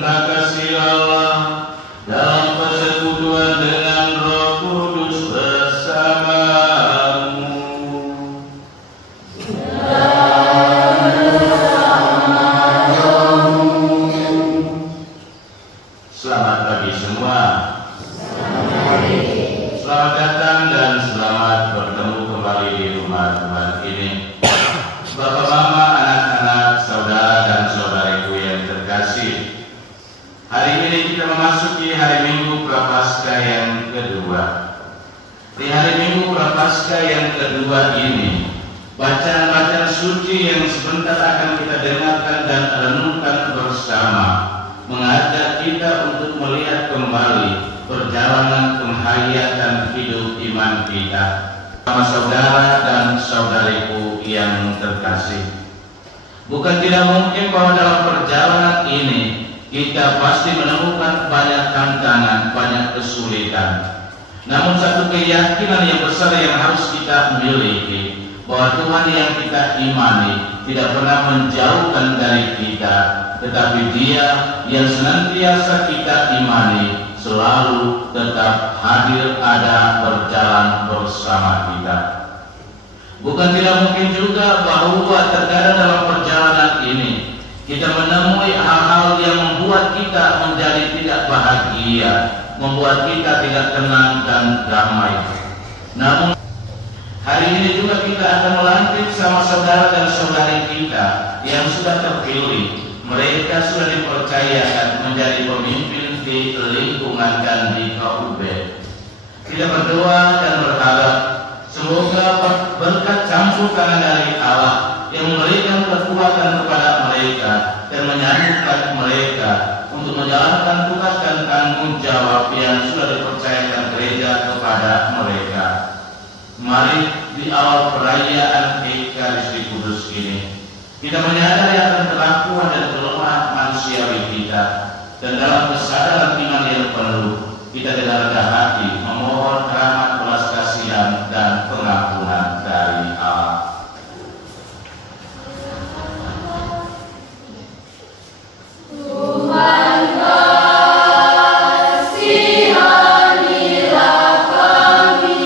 cinta kasih Allah dalam persekutuan dengan Roh Kudus bersamamu. Selamat pagi semua. Selamat datang dan selamat bertemu kembali di rumah Tuhan ini. Bapak, Mama, anak-anak, saudara dan saudariku yang terkasih, hari ini kita memasuki hari Minggu Prapaskah yang kedua. Di hari Minggu Prapaskah yang kedua ini, bacaan-bacaan suci yang sebentar akan kita dengarkan dan renungkan bersama mengajak kita untuk melihat kembali perjalanan penghayatan hidup iman kita. Sama saudara dan saudariku yang terkasih, bukan tidak mungkin bahwa dalam perjalanan ini kita pasti menemukan banyak tantangan, banyak kesulitan. Namun satu keyakinan yang besar yang harus kita miliki, bahwa Tuhan yang kita imani tidak pernah menjauhkan dari kita, tetapi Dia yang senantiasa kita imani selalu tetap hadir, ada, berjalan bersama kita. Bukan tidak mungkin juga bahwa terkadang dalam perjalanan ini kita menemui hal-hal yang membuat kita menjadi tidak bahagia, membuat kita tidak tenang dan damai. Namun hari ini juga kita akan melantik sama saudara dan saudari kita yang sudah terpilih. Mereka sudah dipercayakan menjadi pemimpin di lingkungan dan di KUB. Kita berdoa dan berharap semoga berkat campur tangan dari Allah yang memberikan kekuatan kepada mereka dan menyanggup mereka untuk menjalankan tugas dan tanggung jawab yang sudah dipercayakan gereja kepada mereka. Mari di awal perayaan Ekaristi Kudus ini kita menyadari akan kelakuan dan kelemahan manusiawi kita, dan dalam kesadaran iman yang penuh kita dengan rendah hati memohon rahmat, belas kasihan dan pengampunan dari Allah. Tuhan kasihanilah kami.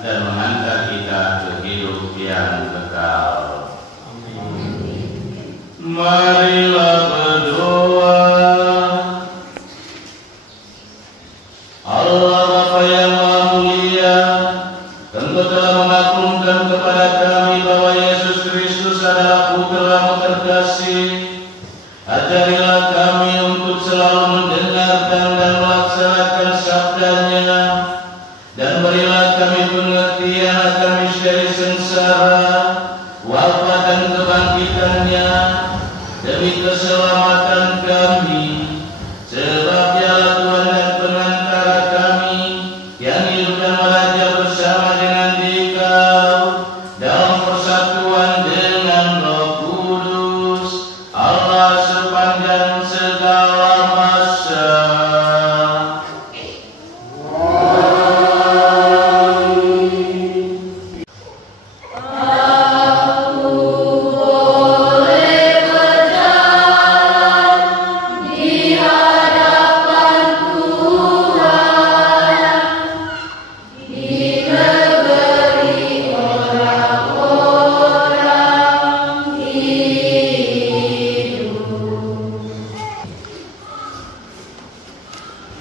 dan mengantar kita ke hidup yang kekal. Marilah berdoa. Allah Bapa yang Maha Mulia, Engkau telah mengakumkan kepada kami bahwa Yesus Kristus adalah Putra-Mu terkasih. Ajarilah kami untuk selalu mendengarkan dan melaksanakan sabda-Nya, dan berilah kami pengertian akan misteri sengsara, wafat dan kebangkitan-Nya, demi keselamatan kami, sebab Dialah Tuhan dan Pengantara kami, yang hidup dan meraja bersama dengan Dikau dalam persatuan dengan Roh Kudus, Allah sepanjang segala masa.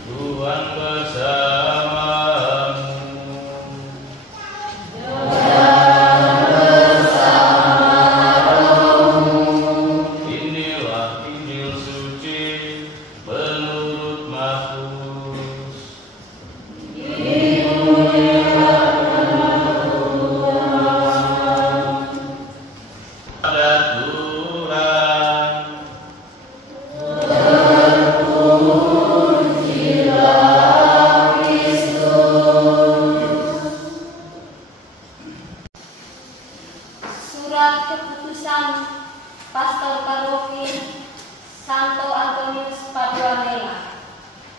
Tuhan bersamamu. Inilah Injil suci menurut Markus. Pada Tuhan. Surat Keputusan Pastor Paroki Santo Antonius Paduanela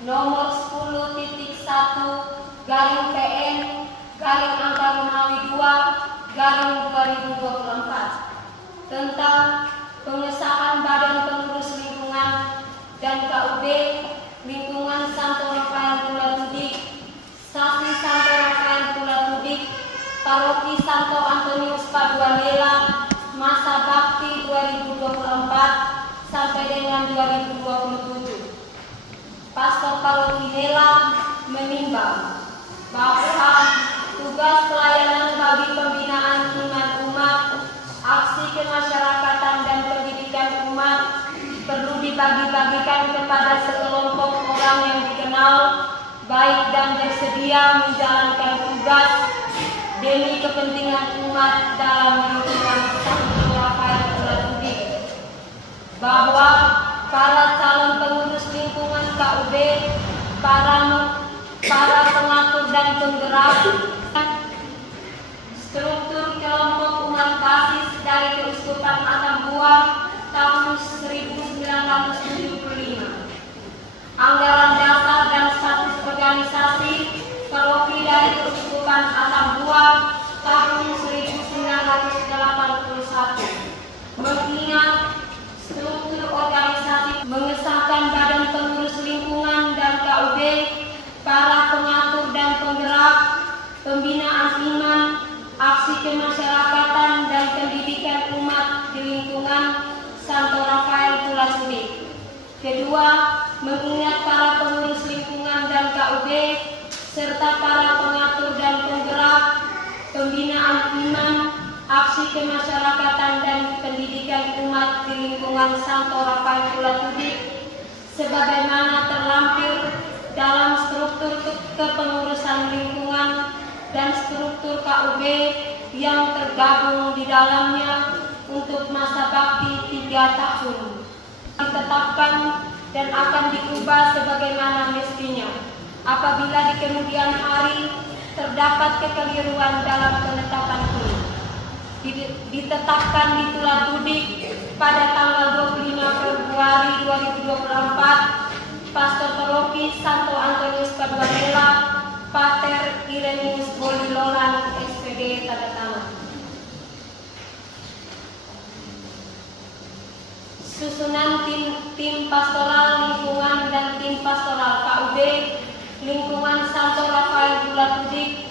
nomor 10.1/Romawi 2/2024 tentang pengesahan Badan Pengurus Lingkungan dan KUB Lingkungan Santo Rafael Tulatudik, Stasi Santo Rafael Tulatudik, Paroki Santo Antonius Paduanela, masa bakti 2024 sampai dengan 2027. Pastor Paroki Hela menimbang bahwa tugas pelayanan bagi pembinaan iman umat, aksi kemasyarakatan dan pendidikan umat perlu dibagi-bagikan kepada sekelompok orang yang dikenal baik dan bersedia menjalankan tugas demi kepentingan umat dalam lingkungan Santo Rafael Tulatudik, bahwa para calon pengurus lingkungan KUB, para pengatur dan penggerak struktur kelompok umat basis dari Keuskupan Atambua tahun 1975, anggaran dasar dan status organisasi paroki dari Keuskupan Atambua tahun 1981, mengingat struktur organisasi mengesahkan Badan Pengurus Lingkungan dan KUB, para pengatur dan penggerak, pembinaan iman, aksi kemasyarakatan dan pendidikan umat di lingkungan Santo Rafael Tulatudik. Kedua, mengingat para pengurus lingkungan dan KUB serta para pengatur dan penggerak, pembinaan iman, aksi kemasyarakatan dan pendidikan umat di lingkungan Santo Rafael Tulatudik sebagaimana terlampir dalam struktur kepengurusan lingkungan dan struktur KUB yang tergabung di dalamnya untuk masa bakti 3 tahun, ditetapkan dan akan diubah sebagaimana mestinya apabila di kemudian hari terdapat kekeliruan dalam penetapan ini. Ditetapkan di Tulatudik pada tanggal 25 Februari 2024, Pastor Paroki Santo Antonius Paduanela, Pater Irenius Bolilolan, SPD, tanda tangan. Susunan tim pastoral lingkungan dan tim pastoral KUB Lingkungan Santo Rafael Tulatudik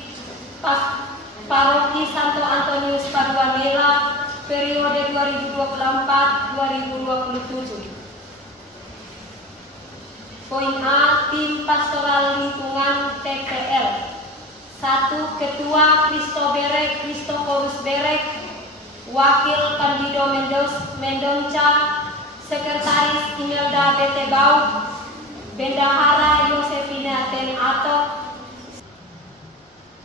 Paroki Santo Antonius Padua Mela periode 2024-2027. Poin A, tim pastoral lingkungan TPL. 1. Ketua Christoforus Berek, Wakil Candido Mendonca, Sekretaris Imelda Betebau, Bendahara Yosefina Ten Ato.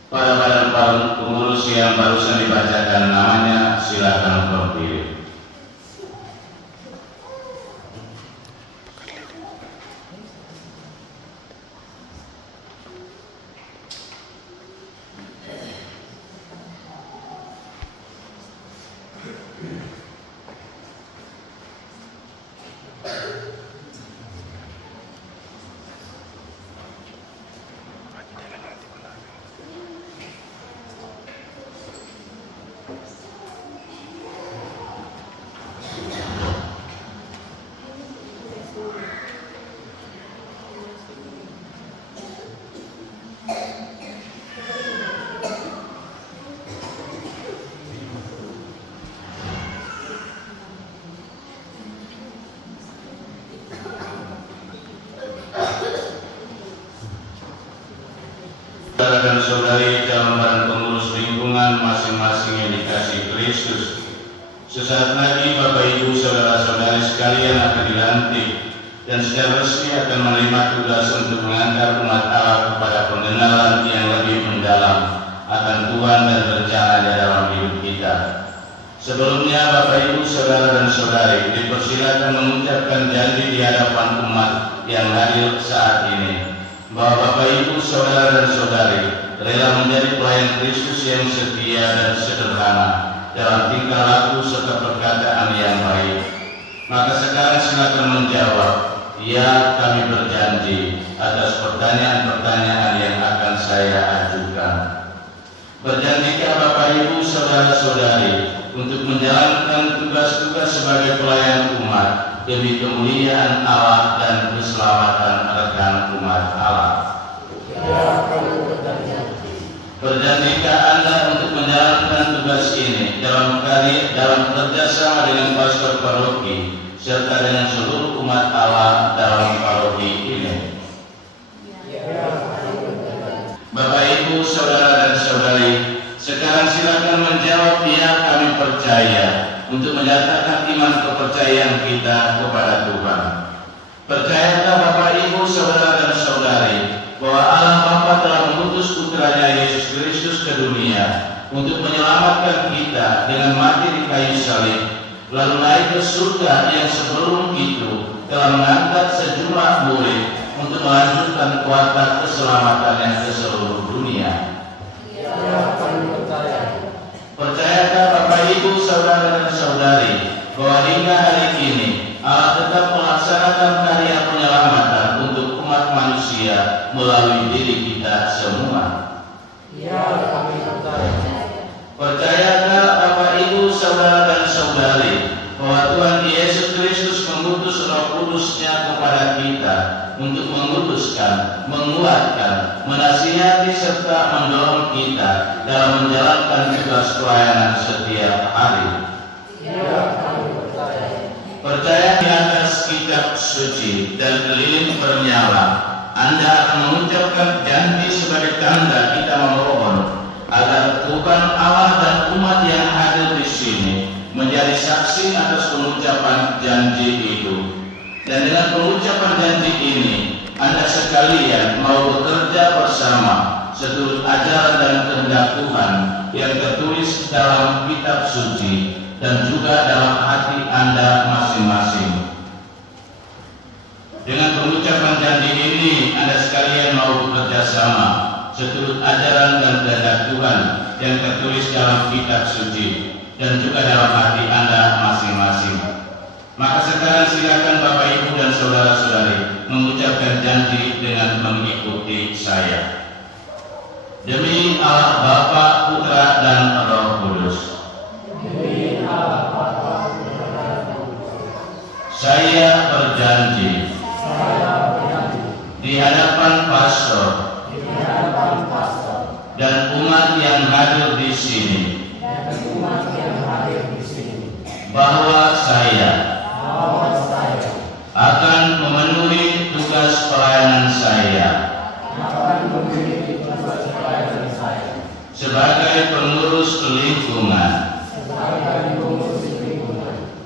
Pada badan pengurus yang barusan dibacakan namanya, silakan berdiri. Saudara dan saudari calon badan pengurus lingkungan masing-masing yang dikasihi Kristus, sesaat lagi Bapak Ibu saudara-saudari sekalian akan dilantik dan secara resmi akan menerima tugas untuk mengantar umat Allah kepada pengenalan yang lebih mendalam akan Tuhan dan rencananya dalam hidup kita. Sebelumnya Bapak Ibu saudara dan saudari dipersilakan mengucapkan janji di hadapan umat yang hadir saat ini, bahwa Bapak Ibu saudara dan saudari rela menjadi pelayan Kristus yang setia dan sederhana dalam tingkah laku serta perkataan yang baik. Maka sekarang silakan menjawab, ya kami berjanji, atas pertanyaan-pertanyaan yang akan saya ajukan. Berjanjikah Bapak Ibu saudara-saudari untuk menjalankan tugas-tugas sebagai pelayan umat demi kemuliaan Allah dan keselamatan rekan umat Allah? Ya, kami berjanji. Berjanjikah Anda untuk menjalankan tugas ini dalam kerjasama dengan pastor paroki serta dengan seluruh umat Allah dalam paroki ini? Ya, kami berjanji. Bapak Ibu saudara dan saudari, sekarang silakan menjawab, ya kami percaya, untuk menyatakan iman kepercayaan kita kepada Tuhan. Percayakah Bapak Ibu saudara dan saudari bahwa Allah Bapa telah mengutus putranya Yesus Kristus ke dunia untuk menyelamatkan kita dengan mati di kayu salib, lalu naik ke surga yang sebelum itu telah mengangkat sejumlah murid untuk melanjutkan kuasa keselamatannya ke seluruh dunia? Ya, kami percaya. Percayakah Bapak Ibu saudara dan saudari bahwa hingga hari ini Allah tetap melaksanakan karya penyelamatan untuk umat manusia melalui diri kita semua? Ya, kami percaya. Percayakah Bapak Ibu saudara dan saudari bahwa Tuhan Yesus Kristus mengutus Roh Kudus-Nya kepada kita untuk menguduskan, menguatkan, menasihati serta mendorong kita dalam menjalankan tugas pelayanan setiap hari? Ya, kami percaya. Percaya di atas kitab suci dan lilin bernyala, Anda akan mengucapkan janji sebagai tanda kita memohon agar Tuhan Allah dan umat yang hadir di sini menjadi saksi atas pengucapan janji itu. Dan dengan pengucapan janji ini, Anda sekalian mau bekerja bersama seturut ajaran dan kehendak Tuhan yang tertulis dalam kitab suci dan juga dalam hati Anda masing-masing. Dengan pengucapan janji ini, Anda sekalian mau bekerja sama seturut ajaran dan kehendak Tuhan yang tertulis dalam kitab suci dan juga dalam hati Anda masing-masing. Maka sekarang silakan Bapak Ibu dan saudara-saudari mengucapkan janji dengan mengikuti saya. Demi Allah Bapa, Putra dan Roh Kudus. Demi Allah Bapa, Putra dan Roh Kudus. Saya berjanji Saya berjanji di hadapan pastor di hadapan pastor dan dan umat yang hadir di sini, bahwa saya akan memenuhi tugas pelayanan saya sebagai pengurus lingkungan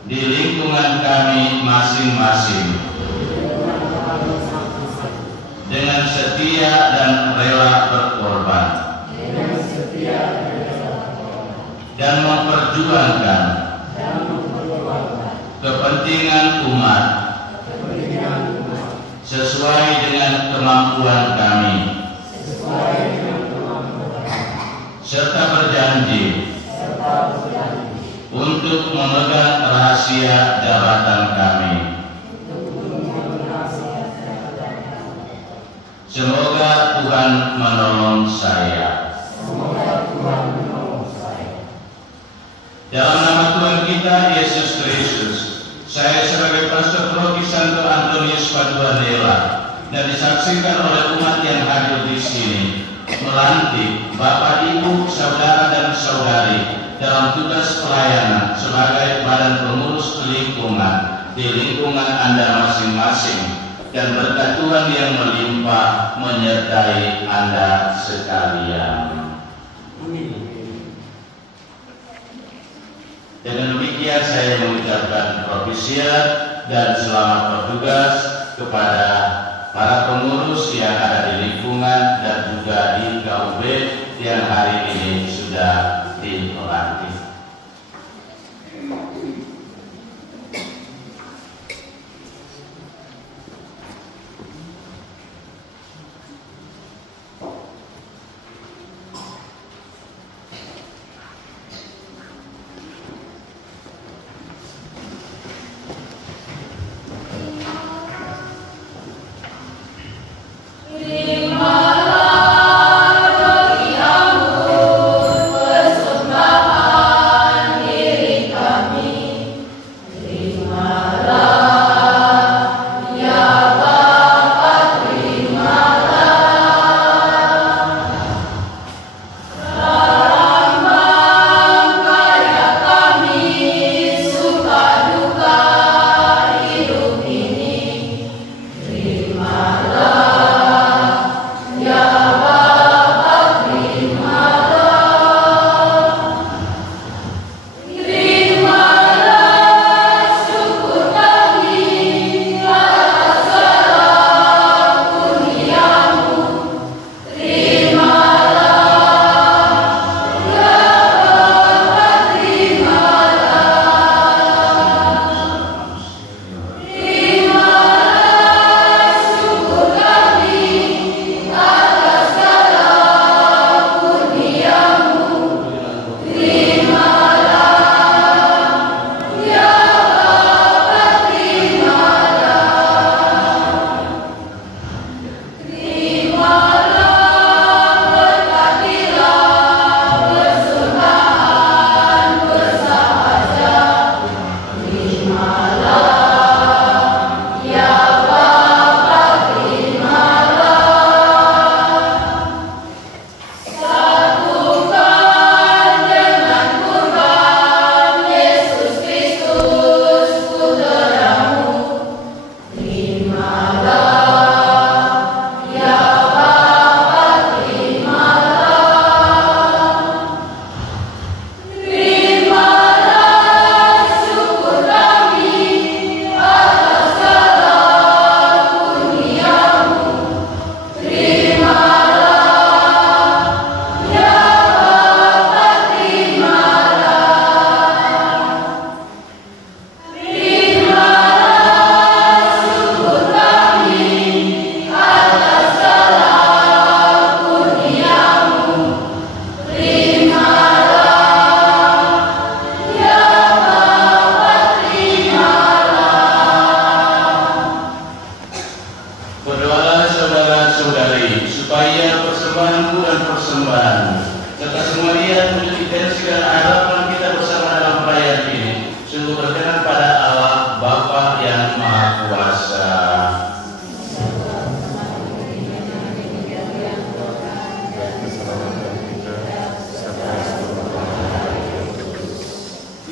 di lingkungan kami masing-masing, dengan setia dan rela berkorban dan memperjuangkan kepentingan umat sesuai dengan kemampuan kami, serta berjanji untuk memegang rahasia jabatan kami. Semoga Tuhan menolong saya. Dalam nama Tuhan kita Yesus Kristus, saya sebagai Pastor Prof. Santo Antonius Paduanela dan disaksikan oleh umat yang hadir di sini, melantik Bapak, Ibu, Saudara dan Saudari dalam tugas pelayanan sebagai badan pengurus lingkungan di lingkungan Anda masing-masing, dan berkat Tuhan yang melimpah menyertai Anda sekalian. Dengan demikian saya mengucapkan propisiat dan selamat bertugas kepada para pengurus yang ada di lingkungan dan juga di KUB yang hari ini sudah dilantik.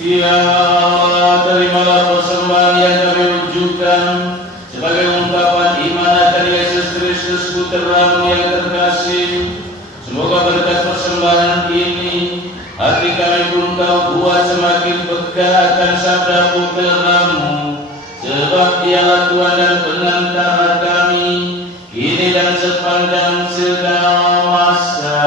Ya Allah, terimalah persembahan yang kami wujudkan sebagai ungkapan iman akan Yesus Kristus Putra-Mu yang terkasih. Semoga berkat persembahan ini hati kami pun Kau buat semakin peka akan sabda Putra-Mu, sebab Dialah Tuhan dan Pengantara kami kini dan sepanjang segala masa.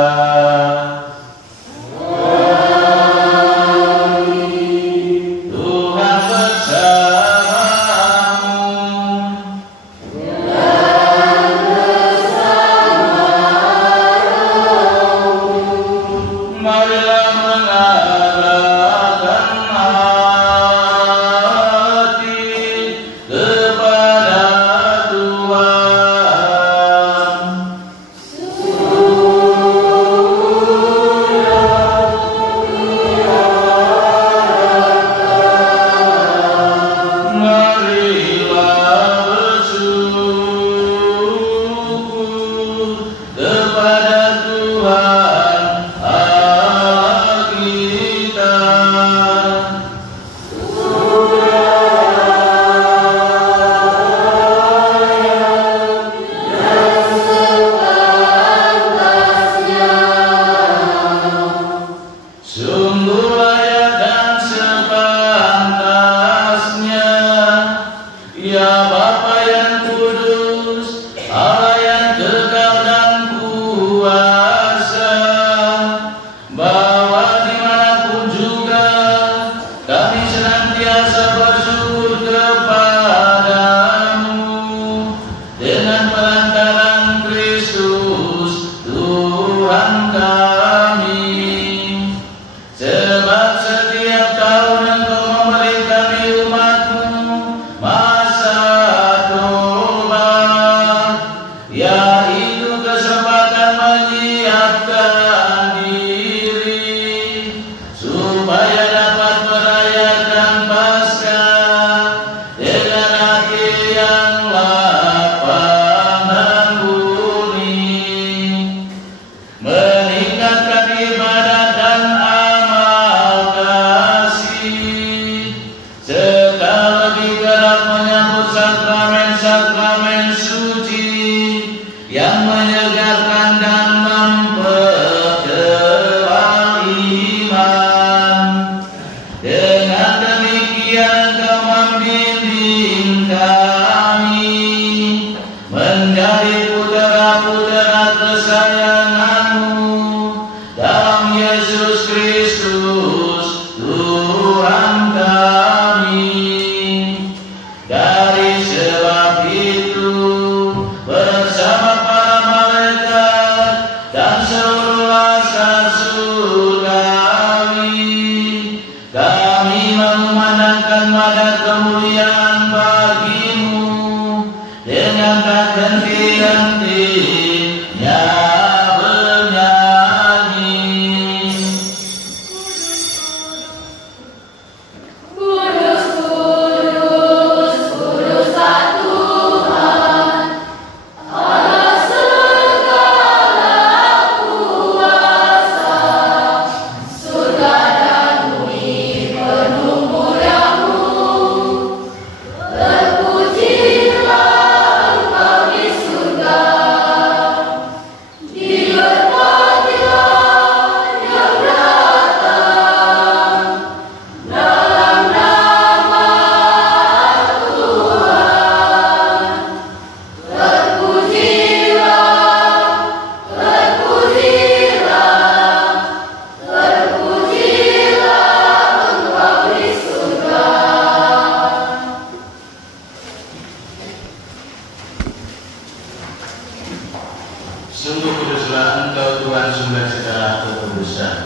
Sungguh kuduslah Engkau Tuhan sumber segala kekudusan.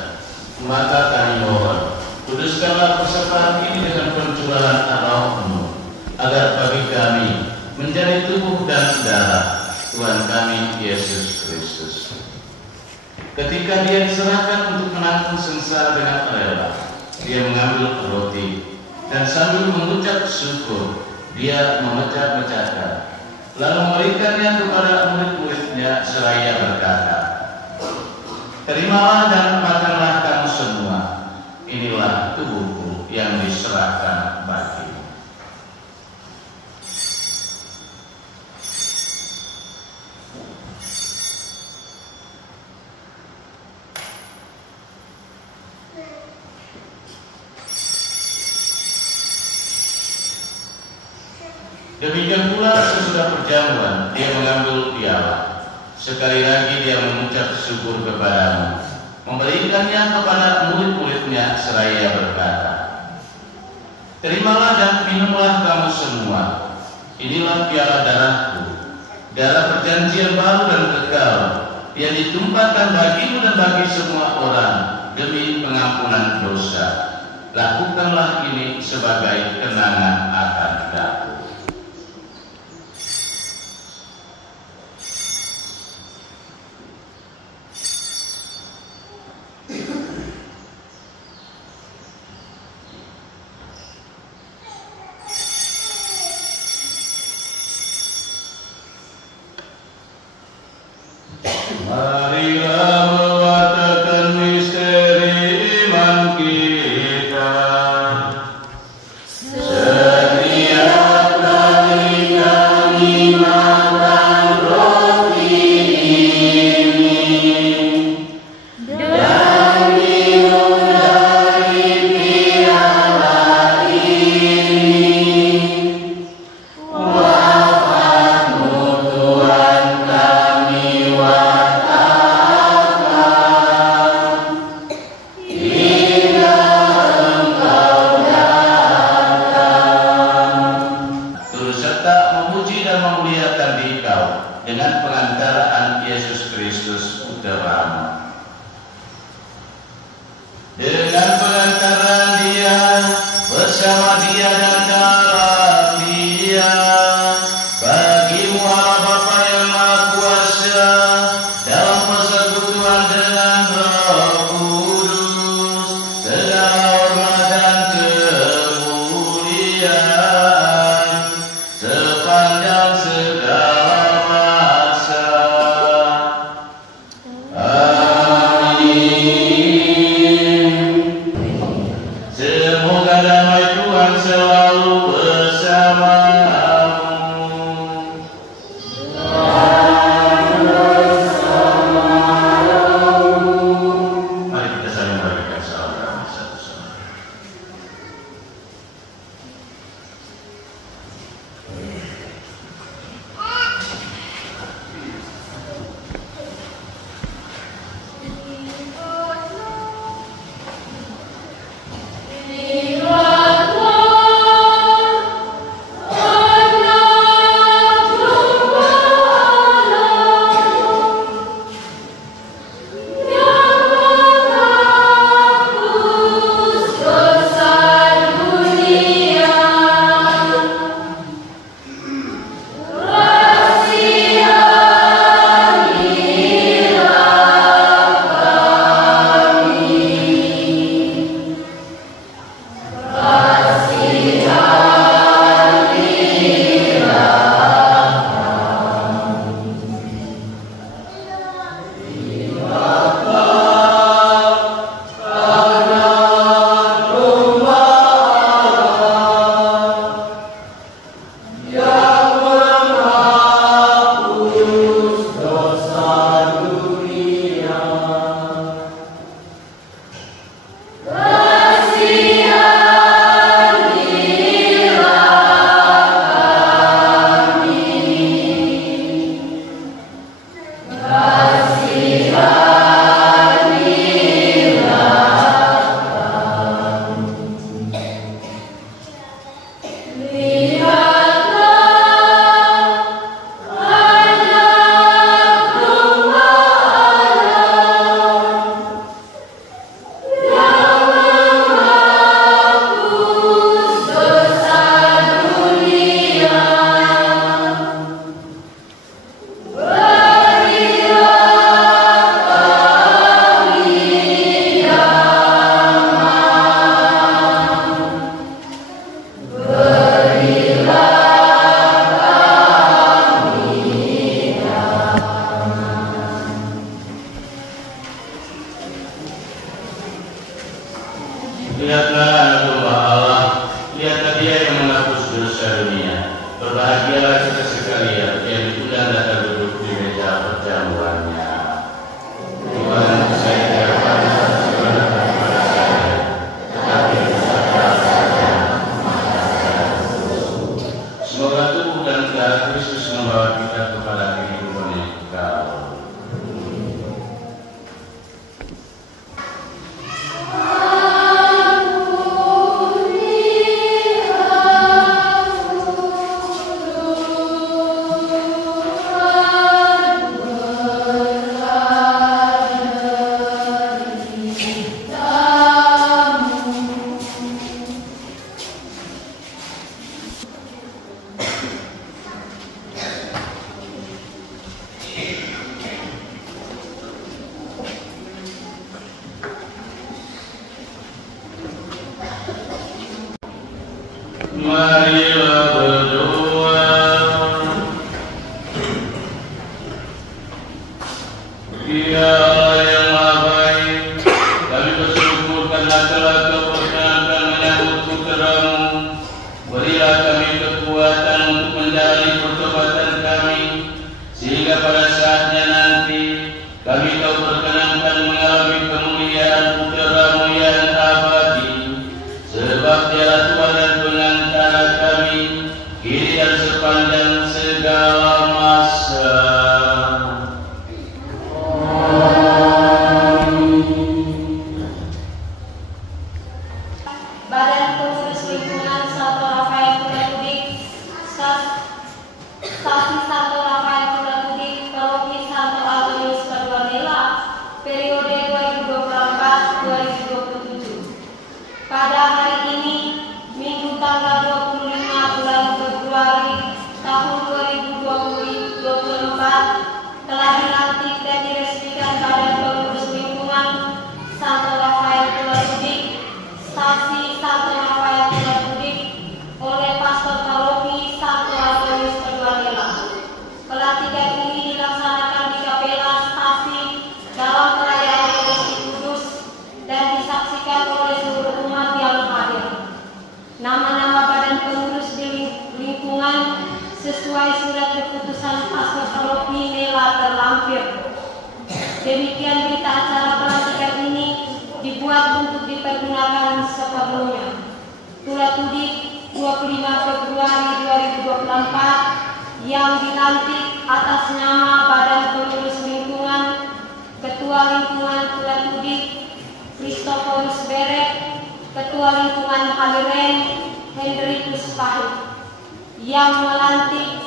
Maka kami mohon, kuduskanlah persembahan ini dengan pencurahan Roh-Mu, agar bagi kami menjadi tubuh dan darah Tuhan kami Yesus Kristus. Ketika Dia diserahkan untuk menanggung sengsara dengan rela, Dia mengambil roti dan sambil mengucap syukur, Dia memecah-mecahkan, lalu memberikannya kepada murid-muridnya seraya berkata, "Terimalah dan makanlah kamu semua, inilah tubuhku yang Demikian pula sesudah perjamuan dia mengambil piala. Sekali lagi dia mengucap syukur kepadamu, memberikannya kepada murid-muridnya seraya berkata, "Terimalah dan minumlah kamu semua. Inilah piala darahku, darah perjanjian baru dan kekal, yang ditumpahkan bagimu dan bagi semua orang demi pengampunan dosa. Lakukanlah ini sebagai kenangan akan aku." Marilah mewartakan misteri iman kita. Setiap kali kami makan roti ini dan minum dari piala ini, wafatmu Tuhan kami dengan pengantaraan Yesus Kristus Putramu. Dengan pengantaran Dia, bersama Dia dan dalam Dia, bagimu Allah Bapa yang Maha Kuasa, dalam persekutuan dengan Roh Kudus, segala hormat dan kemuliaan sepanjang segala masa. Amin. Semoga damai Tuhan selalu bersamamu. Mari kita saling memberikan salam satu sama lain. Lihatlah anak domba Allah, lihatlah Dia yang menghapus dosa dunia. Berbahagialah kita sekalian yang diundang datang duduk di meja perjamuannya. Tuhan, saya tidak pandang kepada saya, tetapi bersabda saja, maka saya semoga tubuh Marilah berdoa. Ya Allah yang Maha Baik, kami bersyukur karena telah Kau perkenankan menyambut putra-Mu. Berilah kami kekuatan untuk menjalani pertobatan kami, sehingga pada saatnya nanti kami Kau perkenankan mengalami kemuliaan putra-Mu yang abadi, sebab Dialah Tuhan dan pengantara kami, kini dan sepanjang segala masa. Badan Pengurus Lingkungan Santo Rafael Tulakudik, Stasi Santo Rafael Tulakudik, Paroki Santo Antonius Paduanela, periode 2024-2027. Pada hari ini, Minggu tanggal 25 bulan Februari tahun 2024, telah dilantik dan diresmikan Badan Pengurus Lingkungan Santo Rafael Tulakudik, Stasi Santo Rafael Tulakudik, oleh Pastor Paroki Santo Antonius Paduanela. Pelantikan ini dilaksanakan di Kapela Stasi dalam perayaan Ekaristi Kudus dan disaksikan oleh seluruh umat yang hadir. Nama-nama badan pengurus di lingkungan sesuai surat keputusan Pastor Paroki Nela terlampir. Demikian berita acara pelantikan ini dibuat untuk dipergunakan sepenuhnya. Tulakudik 25 Februari 2024 yang dilantik atas nama Badan Pengurus Lingkungan, Ketua Lingkungan Tulakudik Christophorus Beret, Ketua Lingkungan Haliren Hendrikus Pahit, yang melantik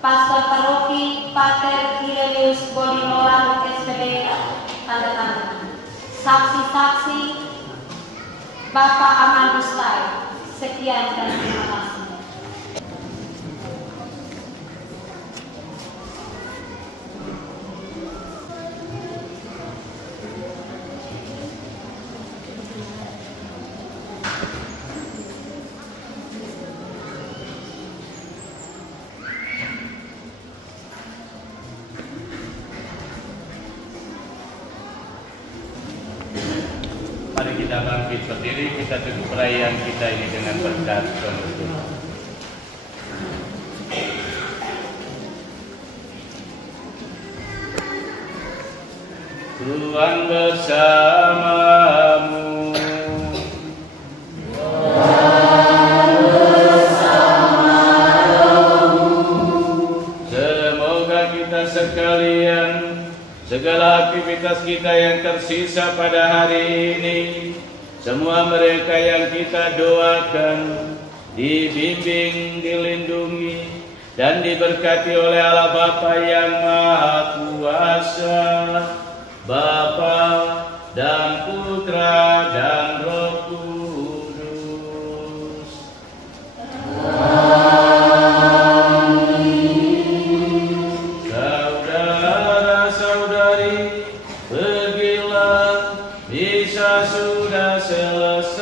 Pastor Paroki Pater Ireneus Bodimolan SPD tanda tangan. Saksi-saksi Bapak Amandus Tai. Sekian dan terima kasih. Mari kita bangkit berdiri, kita tutup perayaan kita ini dengan berkat penutup. Tuhan bersamamu. Semoga kita sekalian, segala aktivitas kita yang tersisa pada hari ini, semua mereka yang kita doakan, dibimbing, dilindungi, dan diberkati oleh Allah Bapa yang Maha Kuasa, Bapa dan Putra dan Roh Kudus. Saudara-saudari, pergilah, misa sudah selesai.